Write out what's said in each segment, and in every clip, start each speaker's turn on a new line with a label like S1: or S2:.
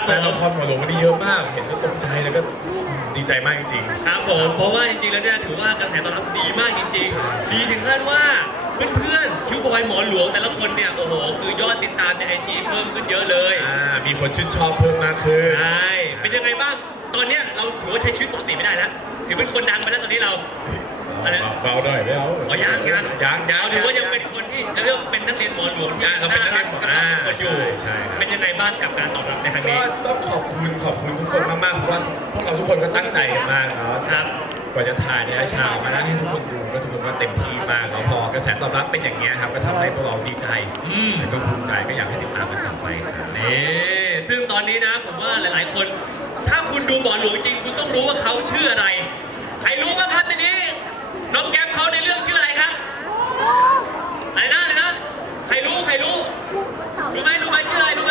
S1: แฟนละครหมอหลวงวันนี้เยอะมากเห็นก็ตกใจแล้วก็ดีใจมากจริงๆ
S2: ครับผมเพราะว่าจริงๆแล้วเนี่ยถือว่ากระแสตอบรับดีมากจริงๆดีถึงขั้นว่าเพื่อนๆคิวบอยหมอหลวงแต่ละคนเนี่ยโอ้โหคือยอดติดตามใน IG เพิ่มขึ้นเยอะเลย
S1: มีคนชื่นชอบเพิ่มมากขึ้น
S2: ใช่เป็นยังไงบ้างตอนเนี้ยเราถือว่าใช้ชีวิตปกติไม่ได้แล้วถือเป็นคนดังไปแล้วตอนนี้เรา
S1: เบาหน่อยไม่เอา
S2: ยังถือว่ายังเป็นคนที่เรียกเป็นนักเรียนหมอหลวงที่
S1: เราเป็นนักเรียนหมอ
S2: อยู่
S1: ใช่
S2: เป็นยังไงบ้างกับการตอบรับในครั้งนี้
S1: ก็ต้องขอบคุณทุกคนมากๆเพราะว่าพวกเราทุกคนก็ตั้งใจกันมากเนาะ
S2: ครับ
S1: กว่าจะถ่ายในเช้ามาแล้วให้ทุกคนดูก็ทุกคนก็เต็มที่มากแล้วพอกระแสตอบรับเป็นอย่างนี้ครับก็ทำให้พวกเราดีใจแล้วก็ภูมิใจก็อยากให้ติดตามกันต่อไปครับ
S2: นี่ซึ่งตอนนี้นะผมว่าหลายๆคนถ้าคุณดูหมอหลวงจริงคุณต้องรู้ว่าเขาชื่ออะไรใครรู้บ้างครับในนี้น้องแก๊ปเขาในเรื่องชื่ออะไรครับอะไรนะใครรู้รู้ไหมชื่ออะไรรู้ไหม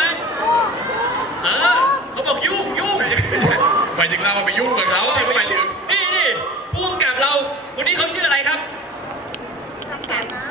S2: เขาบอกยุ่ง
S1: หมายถึงเราไปยุ่งกับเขาเขาหมายถึง
S2: นี่ผู้กำกับเราคนนี้เขาชื่ออะไรครับแก๊ปนะ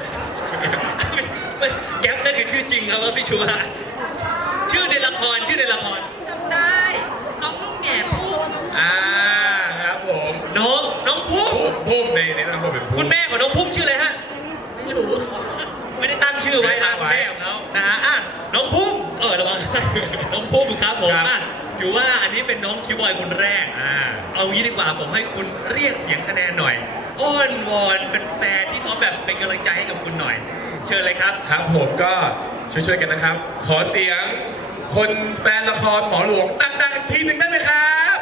S2: แก๊ปนั่นคือชื่อจริงครับพี่ชูฮะชื่อในละครจ
S3: ำได้น้องลูกแง่พุ่ม
S1: ครับผม
S2: น้องพุ่ม
S1: ในนั้นผมเป็นพุ่ม
S2: คุณแม่ของน้องพุ่มชื่ออะไรฮะ
S3: ไม่รู้
S2: ไม่ได้ตั้งชื่อไว้นะคุณแม่ของเขานะฮะน้องพุ่มระวังน้องพุ่มครับผมถือว่าอันนี้เป็นน้องคิวบอยคนแรกเอางี้ดีกว่าผมให้คุณเรียกเสียงคะแนนหน่อยอ้อนวอนเป็นแฟนที่เขาแบบเป็นกำลังใจให้กับคุณหน่อยเชิญเลยครับ
S1: ครับผมก็ช่วยๆกันนะครับขอเสียงคนแฟนละครหมอหลวงดังๆทีหนึ่งได้ไหมครับ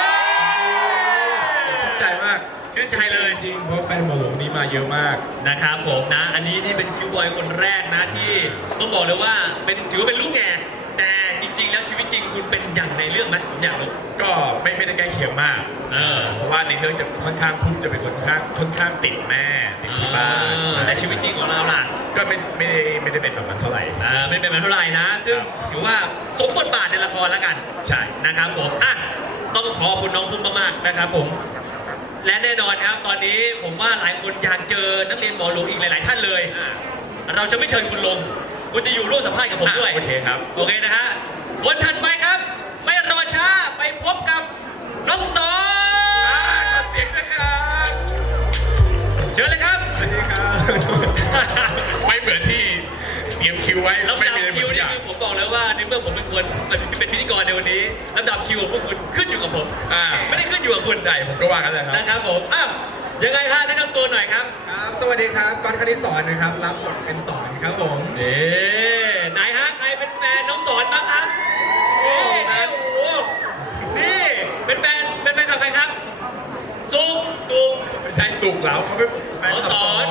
S1: ชื่นใจมาก
S2: ชื่นใจเลย
S1: จริงเพราะแฟนหมอหลวงนี้มาเยอะมาก
S2: นะครับผมนะอันนี้นี่เป็นคิวบอยคนแรกนะที่ต้องบอกเลยว่าถือว่าเป็นลูกแง่แต่จริงๆแล้วชีวิตจริงคุณเป็นอย่างในเรื่องไหมผมอยากรู้
S1: ก็ไม่ได้ใกล้เคียงมากเพราะว่าในเรื่องจะค่อนข้างพุ่มจะเป็นค่อนข้างติดแม่ติดที่บ้าน
S2: แต่ชีวิตจริงของเราล่ะ
S1: ก็ไม่ได้เป็นแบบนั้นเท่าไหร่
S2: ไม่เป็นแบบนั้นเท่าไหร่นะซึ่งถือว่าสมบทบาทในละครแล้วกัน
S1: ใช่
S2: นะครับผมต้องขอบคุณน้องพุ่มมากๆนะครับผมและแน่นอนครับตอนนี้ผมว่าหลายคนอยากเจอนักเรียนหมอหลวงอีกหลายๆท่านเลยเราจะไม่เชิญคุณลงคุณจะอยู่ร่วมสัมภาษณ์กับผมด้วย
S1: โอเคครับ
S2: โอเคนะฮะคนถัดไปครับไม่รอช้าไปพบกับน้องสอน
S1: เสียงนะครับ
S2: เชิญเลยครับ
S1: สวัสดีครับไม่เหมือนที่เตรียมคิวไว้
S2: ลำดับคิวนี่คือผมบอกแล้วว่าในเมื่อผมเป็นพิธีกรในวันนี้ลำดับคิวของพวกคุณขึ้นอยู่กับผมไม่ได้ขึ้นอยู่กับคุณ
S1: ใช่ผมก็ว่ากันเลย
S2: นะครับผมยังไงฮะแนะนำตัวหน่อยครับ
S4: ครับสวัสดีครับก๊อตคณิตสอนนะครับรับบทเป็นสอนครับผม
S2: ไหนฮะใครเป็นแฟนน้องสอนบ้างครับโอ้โหนี่เป็นแฟนกับใครครับซุก
S1: ไม่ใช่ตุกแล้วเขาเป็นแฟน
S2: สอน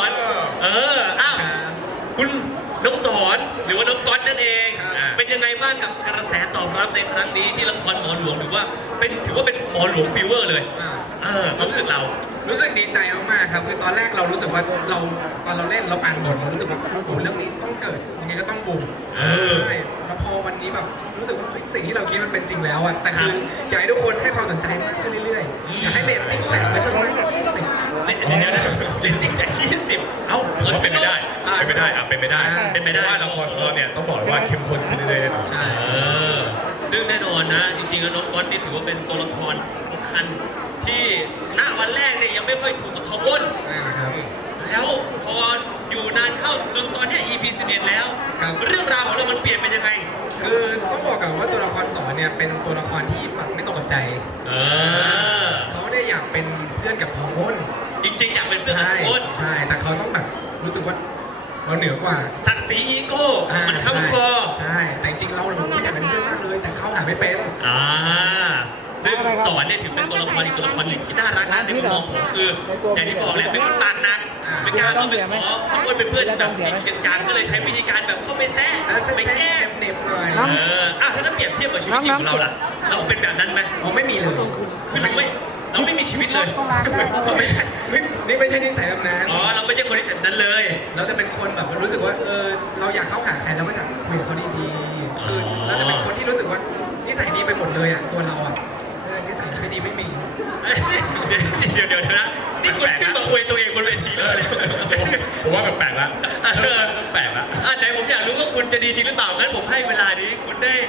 S2: คุณน้องสอนหรือว่าน้องก๊อตนั่นเองเป็นยังไงบ้างกับกระแสตอบรับในครั้งนี้ที่ละครหมอหลวงถือว่าเป็นหมอหลวงฟีเวอร์เลยรู้สึก
S4: ดีใจมากๆครับคือตอนแรกเรารู้สึกว่าตอนเราเล่นเราอ่านบทเรารู้สึกว่าโอ้โหเรื่องนี้ต้องเกิดยังไงก็ต้องบูมใช่แล้วพอวันนี้แบบรู้สึกว่าสิ่งที่เราคิดมันเป็นจริงแล้วอ่ะแต่คืออยากให้ทุกคนให้ความสนใจมากขึ้นเรื่อยๆอยากให้เรตติ้งแตะไปสัก20
S2: เรตติ้งจาก20
S1: เราเป็นไม่ได้เป็นไม่ได้ว่าละครเราเนี่ยต้องบอกว่าเข้มข้นขึ้นเรื่อย
S2: ๆใช่ซึ่งแน่นอนนะจริงๆแล้วน้องก๊อตนี่ถือว่าเป็นตัวละครสำคัญที่ณวันแรกเนี่ยยังไม่ค่อยถูกกับทอมอ้นแล้วพออยู่นานเข้าจนตอนนี้ EP 11แล้วเรื่องราวของเรามันเปลี่ยนไปยังไง
S4: คือต้องบอกก่อนว่าตัวละครสอนเนี่ยเป็นตัวละครที่ปักไม่ตรงกับใจเขาได้อยากเป็นเพื่อนกับทอมอ้น
S2: จริงๆอยากเป็นเพื่อนกับทอมอ้น
S4: ใช่แต่เขาต้องแบบรู้สึกว่าเราเหนือกว่า
S2: ศักดิ์ศรีอีโก้มันค้ำคอ
S4: ใช่แต่จริงเราไม่อยากเป็นเพื่อนมากเลยแต่เขาหาไม่เป็น
S2: ซึ่งสอนเนี่ยถือเป็นตัวละครอีกตัวละครหนึ่งที่น่ารักนะในมุมมองผมคืออย่างที่บอกแหละเป็นคนปากหนักเป็นการเข้าไปขอเขาเป็นเพื่อนแบบจริงจังก็เลยใช้วิธีการแบบเข้าไปแซะไปแก้
S4: เน็บหน่อย
S2: ถ้าเปรียบเทียบกับชีวิตจริงของเราล่ะเราเป็นแบบนั้นไหม
S4: ไม่มีเลย
S2: คือเราไม่มีชีวิตเลย
S4: ไม่ใช่นี่ไม่ใช่นิสัยแบบนั้น
S2: เราไม่ใช่คนนิสัยนั้นเลย
S4: เราจะเป็นคนแบบรู้สึกว่าเราอยากเข้าหาใครเราก็จะคุยกับเขาดีๆคือเราจะเป็นคนที่รู้สึกว่านิสัยดีไปหมดเลยตัวเรานิสัยไม่ดีไม่มี
S2: เดี๋ยวนะนี่คุณขึ้นมาอวยตัวเองบนเวทีเลย
S1: ผมว่าแปลกละแปลกละ
S2: ไหนผมอยากรู้ว่าคุณจะดีจริงหรือเปล่างั้นผมให้เวลานี้คุณได้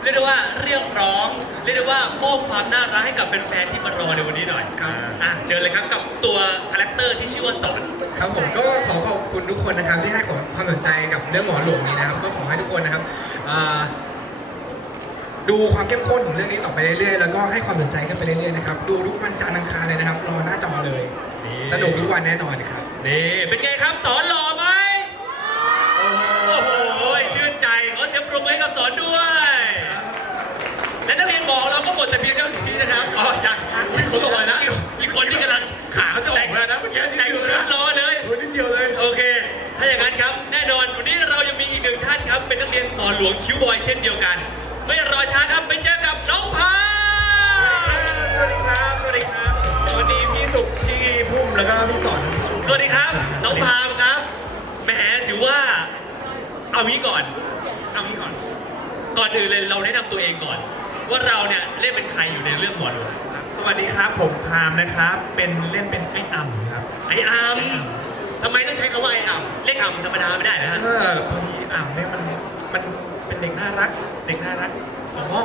S2: รียกได้ว่าเรียกร้องเรียกได้ว่ามอบความน่ารักให้กับแฟนๆที่มารอในวันนี้หน่อย
S4: ครับ
S2: เชิญเลยครับกับตัวคาแรคเตอร์ที่ชื่อว่าสอน
S4: ครับผมก็ขอขอบคุณทุกคนนะครับที่ให้ความสนใจกับเรื่องหมอหลวงนี้นะครับ ก็ขอให้ทุกคนนะครับดูความเข้มข้นของเรื่องนี้ต่อไปเรื่อยๆแล้วก็ให้ความสนใจกันไปเรื่อยๆนะครับดูทุกวันจันทร์อังคารเลยนะครับรอหน้าจอเลย สนุกทุกวันแน่นอนครับ
S2: นี่เป็นไงครับสอนหล่อไหมโอ้โหชื่นใจขอเสียงปรบมือให้กับสอนด้วย และนักเรียนบอกเราก็หมดแต่เพียงเท่านี้นะครับอ๋อยังมีคนบอกนะมีคนที่กำลัง
S1: ขาเขาจะออกแล้วนะเมื่อกี้
S2: แต่งชุดรอเลย
S1: นิดเดียวเลย
S2: โอเค ถ้าอย่างนั้นครับ แน่นอนวันนี้เรายังมีอีกหนึ่งท่านครับ เป็นนักเรียนหมอหลวงคิวบอยเช่นเดียวกัน ไม่รอช้าครับ ไปเจอกับน้องพา
S4: สวัสดีครับ สวัสดีครับ สวัสดีพี่สุขพี่พุ่มแล้วก็พี่สอน
S2: สวัสดีครับ น้องพามครับ แหมถือว่า เอางี้ก่อน ก่อนอื่นเลยเราแนะนำตัวเองก่อน ว่าเราเนี่ยเล่นเป็นใครอยู่ในเรื่องหมอหลวง
S5: สวัสดีครับผมพามนะครับเล่นเป็นไอ้อ่ำครับ
S2: ไอ้อัมทำไมต้องใช้คำว่าไอ้อัมเรียกอัมธรรมดาไม่ได้นะฮะ
S5: พอดีอ่ำเนี่ยมันเป็นเด็กน่ารักของห้อง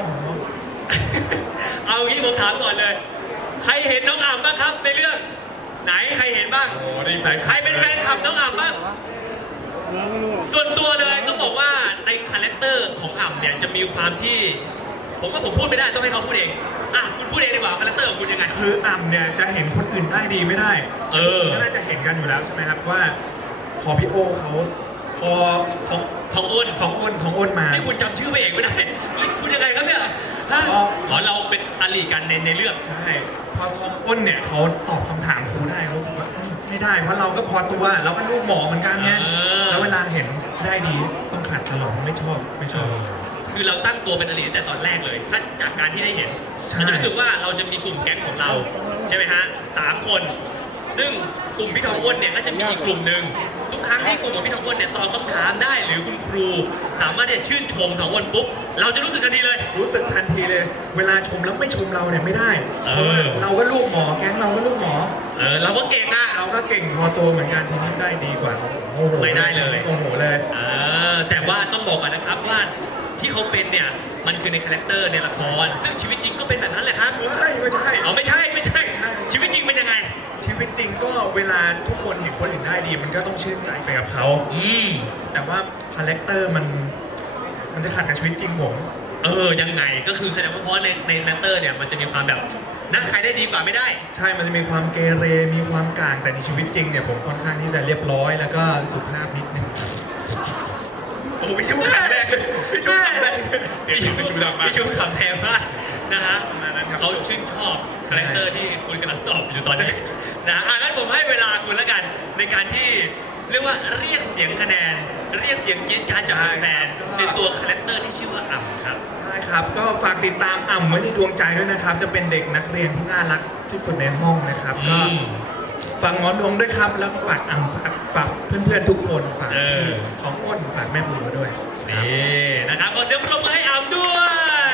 S2: เอางี้ผมถามก่อนเลย ใครเห็นน้องอ่ำบ้างครับในเรื่องไหนใครเห็นบ้าง
S1: โอ้นี่แฟน
S2: ใครเป็นแฟนคลับน้องอ่ำบ้าง ส่วนตัวเลยต้องบอกว่าในคาแรคเตอร์ของอ่ำเนี่ยจะมีความที่ ผมว่าผมพูดไม่ได้ต้องให้เขาพูดเองคุณพูดเองดีกว่าคาแรคเตอร์ของคุณยังไง
S5: คืออ่ำเนี่ยจะเห็นคนอื่นได้ดีไม่ได้ ก็น่าจะเห็นกันอยู่แล้วใช่ไหมครับว่าพอพี่โอเขาพอของ
S2: ทองอ้น
S5: ของอ้นมา
S2: นี่คุณจำชื่อพระเอกไม่ได้เฮ้ยคุณยังไงครับเนี่ยฮะ
S5: อ๋อ
S2: ขอเราเป็นอลีกันในเรื่อง
S5: ใช่พอของอ้นเนี่ยเขาตอบคำถามครูได้รู้สึกว่าไม่ได้เพราะเราก็พอตัวเราก็ลูกหมอเหมือนกันไงแล้วเวลาเห็นได้ดีต้องขัดตลอดไม่ชอบ
S2: คือเราตั้งตัวเป็นอลีแต่ตอนแรกเลย ถ้าจากการที่ได้เห็น
S5: ใช่
S2: เราจะรู้สึกว่าเราจะมีกลุ่มแก๊งของเราใช่ไหมฮะ3 คน ซึ่งกลุ่มพี่ทองอ้วนเนี่ยก็จะมีอีกกลุ่มหนึ่งทุกครั้งที่กลุ่มของพี่ทองอ้วนเนี่ยตอบคำถามได้หรือคุณครู สามารถที่จะชื่นชมทองอ้วนปุ๊บเราจะรู้สึกทันทีเลย
S5: รู้สึกทันทีเลย เวลาชมแล้วไม่ชมเราเนี่ยไม่ได้
S2: เออ
S5: เพราะว่าเราก็ลูกหมอแก๊งเราก็ลูกหมอ
S2: เราก็เก่งอะ
S5: เราก็เก่งพอตัวเหมือนกันทีนี้ได้ดีกว่าโอ้โห
S2: ไม่ได้เลย
S5: โอ้โหเลย
S2: แต่ว่าต้องบอกก่อนนะครับว่าที่เขาเป็นเนี่ยมันคือในคาแรคเตอร์ในละคร ซึ่งชีวิตจริงก็เป็นแบบนั้นแหละครับ
S5: ไม่ใช่
S2: อ๋อไม่ใช่ชีวิตจริงเป็นยังไง
S5: ชีวิตจริงก็เวลาทุกคนเห็นคนอื่นได้ดี มันก็ต้องชื่นใจไปกับเขา แต่ว่าคาแรคเตอร์มันจะขัดกับชีวิตจริงผม
S2: ยังไงก็คือแสดงว่าเพราะในคาแรคเตอร์เนี่ยมันจะมีความแบบนะใครได้ดีกว่าไม่ได้
S5: ใช่ มันจะมีความเกเรมีความก่างแต่ในชีวิตจริงเนี่ยผมค่อนข้างที่จะเรียบร้อยแล้วก็สุภาพนิดนึงโอ้พี่ชูคำแรกเลยพี่ชูคำแรก
S2: พี่ชูคำแพงมากนะฮะ
S5: ประมาณนั้นครับ
S2: เขาชื่นชอบคาแรคเตอร์ที่คุณกำลังตอบอยู่ตอนนี้นะงั้นผมให้เวลาคุณแล้วกันในการที่เรียกว่าเรียกเสียงคะแนน เรียกเสียงกรี๊ดกรารจากแฟนในตัวคาแรคเตอร์ที่ชื่อว่าอ่ำครับ
S5: ได้ครับ ก็ฝากติดตามอ่ำไว้ในดวงใจด้วยนะครับ จะเป็นเด็กนักเรียนที่น่ารักที่สุดในห้องนะครับ ก็ฝากหมอดวงด้วยครับ แล้วฝากอ่ำฝากเพื่อนๆทุกคนฝากของอ้นฝากแม่บูมาด้วย
S2: นี่นะครับขอเสียงปรบมือให้อ่ำด้วย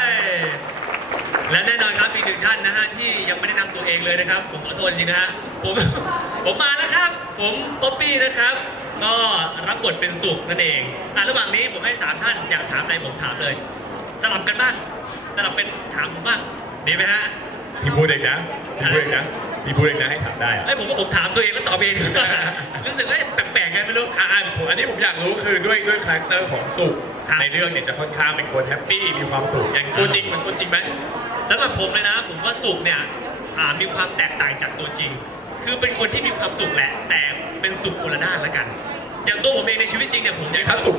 S2: และแน่นอนครับอีกหนึ่งท่านนะฮะที่ยังไม่ได้นำตัวเองเลยนะครับ ผมขอโทษจริงๆนะฮะผมมาแล้วครับ ผมป๊อปปี้นะครับ ก็รับบทเป็นสุขนั่นเองระหว่างนี้ผมให้3ท่านอยากถามอะไรผมถามเลย สลับกันบ้างสลับเป็นถามผมบ้างดีไหมฮะ
S1: พี่พูดเองนะให้ถามได้
S2: ผมถามตัวเองแล้วตอบเองดีกว่ารู้สึกว่าแปลกๆไงไม่รู้
S1: อันนี้ผมอยากรู้คือด้วยคาแรคเตอร์ของสุ
S2: ครับ
S1: ในเรื่องเนี่ยจะค่อนข้างเป็นคนแฮปปี้มีความสุขอย่างตัวจริงมันตัวจริงไหม
S2: สำหรับผมเลยนะผมว่าสุขเนี่ยมีความแตกต่างจากตัวจริง คือเป็นคนที่มีความสุขแหละ แต่เป็นสุขคนละด้านละกัน อย่างตัวผมเองในชีวิตจริงเนี่ยผมยัง
S1: ถ้าสุข